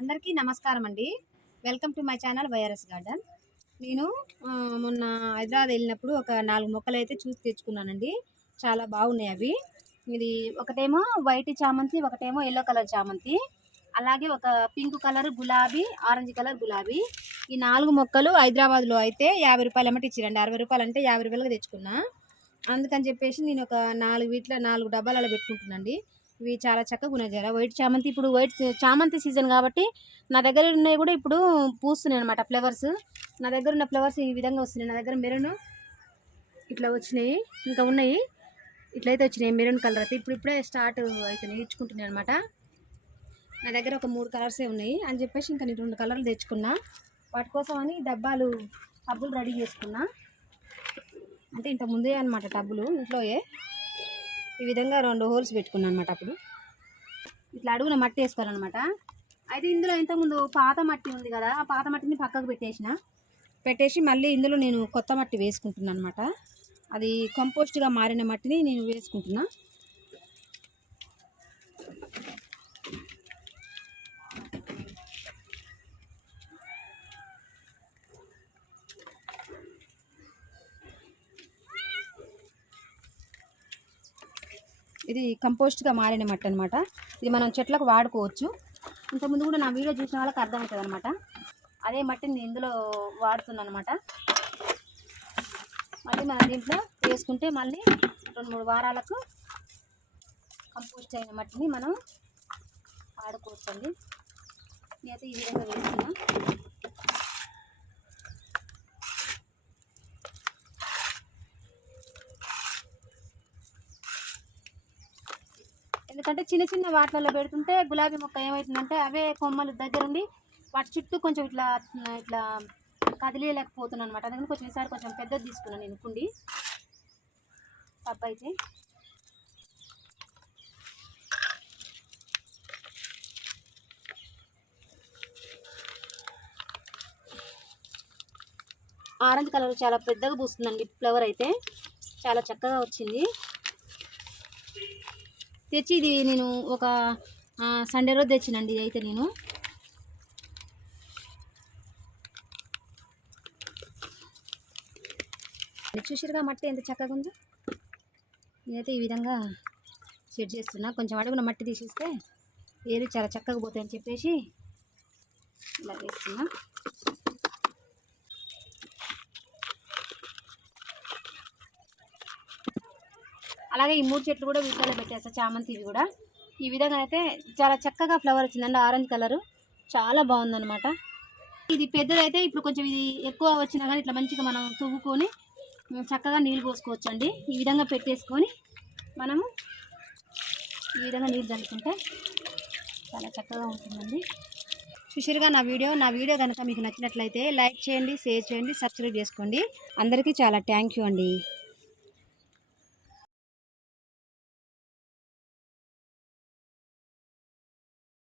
అందరికీ నమస్కారం అండి. Welcome to my channel YRS garden. నేను మొన్న హైదరాబాద్ వెళ్ళినప్పుడు ఒక నాలుగు మొక్కలు అయితే చూసి తెచ్చుకున్నానండి. చాలా బాగున్నాయి అవి. ఇది ఒకటేమో వైట్ చామంతి ఒకటేమో ఎల్లో కలర్ చామంతి అలాగే ఒక పింక్ కలర్ గులాబీ ఆరెంజ్ కలర్ గులాబీ. ఈ నాలుగు మొక్కలు హైదరాబాద్లో అయితే యాభై రూపాయలు అమ్మటి ఇచ్చిరండి. అరవై రూపాయలు అంటే యాభై రూపాయలుగా తెచ్చుకున్నా. అందుకని చెప్పేసి నేను ఒక నాలుగు వీటిలో నాలుగు డబ్బాలలో పెట్టుకుంటున్నాండి. ఇవి చాలా చక్కగా ఉన్నాయి జర. వైట్ చామంతి ఇప్పుడు వైట్ చామంతి సీజన్ కాబట్టి నా దగ్గర ఉన్నాయి కూడా ఇప్పుడు పూస్తున్నాయి అనమాట ఫ్లవర్స్. నా దగ్గర ఉన్న ఫ్లవర్స్ ఈ విధంగా వస్తున్నాయి. నా దగ్గర మెరూన్ ఇట్లా వచ్చినాయి ఇంకా ఉన్నాయి. ఇట్లయితే వచ్చినాయి మెరూన్ కలర్ అయితే. ఇప్పుడు ఇప్పుడే స్టార్ట్ అయితే నేర్చుకుంటున్నాయి అనమాట నా దగ్గర ఒక మూడు కలర్సే ఉన్నాయి అని చెప్పేసి ఇంకా నేను రెండు కలర్లు తెచ్చుకున్నా. వాటి కోసం అని డబ్బాలు టబ్బులు రెడీ చేసుకున్నా. అంటే ఇంత ముందే అనమాట టబ్బులు ఇంట్లోయే. ఈ విధంగా రెండు హోల్స్ పెట్టుకున్నాను అనమాట అప్పుడు. ఇట్లా అడుగున మట్టి వేసుకోవాలన్నమాట. అయితే ఇందులో ఇంతకుముందు పాత మట్టి ఉంది కదా ఆ పాత మట్టిని పక్కకు పెట్టేసిన. పెట్టేసి మళ్ళీ ఇందులో నేను కొత్త మట్టి వేసుకుంటున్నాను అనమాట అది కంపోస్ట్గా మారిన మట్టిని నేను వేసుకుంటున్నా. ఇది కంపోస్ట్గా మారిన మట్టి అనమాట ఇది మనం చెట్లకు వాడుకోవచ్చు. ఇంతకుముందు కూడా నా వీడియో చూసిన వాళ్ళకి అర్థమవుతుంది అనమాట అదే మట్టిని నేను ఇందులో వాడుతున్నాను అనమాట మళ్ళీ మనం దీంట్లో వేసుకుంటే మళ్ళీ రెండు మూడు వారాలకు కంపోస్ట్ అయిన మట్టిని మనం వాడుకోవచ్చండి. నేనైతే ఈ విధంగా వేస్తున్నా. ఎందుకంటే చిన్న చిన్న వాటిలలో పెడుతుంటే గులాబీ మొక్క ఏమవుతుందంటే అవే కొమ్మలు దగ్గరుండి వాటి చుట్టూ కొంచెం ఇట్లా ఇట్లా కదిలేయలేకపోతున్నాను అనమాట అందుకని కొంచెం ఈసారి కొంచెం పెద్దది తీసుకున్నాను నేను కుండి. టబ్ అయితే ఆరెంజ్ కలర్ చాలా పెద్దగా పూస్తుందండి ఫ్లవర్ అయితే. చాలా చక్కగా వచ్చింది. తెచ్చి ఇది నేను ఒక సండే రోజు తెచ్చినండి ఇది అయితే నేను. చూసిరుగా మట్టి ఎంత చక్కగా ఉందో? నేనైతే ఈ విధంగా సెట్ చేస్తున్నా. కొంచెం అడుగున మట్టి తీసేస్తే ఏది చాలా చక్కగా పోతాయని చెప్పేసి ఇలా వేస్తున్నా అలాగే ఈ మూడు చెట్లు కూడా వీటిలో పెట్టేస్తా చామంతి ఇవి కూడా. ఈ విధంగా అయితే చాలా చక్కగా ఫ్లవర్ వచ్చిందండి ఆరెంజ్ కలరు చాలా బాగుందన్నమాట. ఇది పెద్దదైతే ఇప్పుడు కొంచెం ఇది ఎక్కువ వచ్చినా కానీ ఇట్లా మంచిగా మనం తువ్వుకొని చక్కగా నీళ్ళు పోసుకోవచ్చు అండి ఈ విధంగా పెట్టేసుకొని మనము ఈ విధంగా నీళ్ళు చల్లుకుంటే చాలా చక్కగా ఉంటుందండి. చూసారుగా నా వీడియో? నా వీడియో కనుక మీకు నచ్చినట్లయితే లైక్ చేయండి షేర్ చేయండి సబ్స్క్రైబ్ చేసుకోండి. అందరికీ చాలా థ్యాంక్ యూ అండి.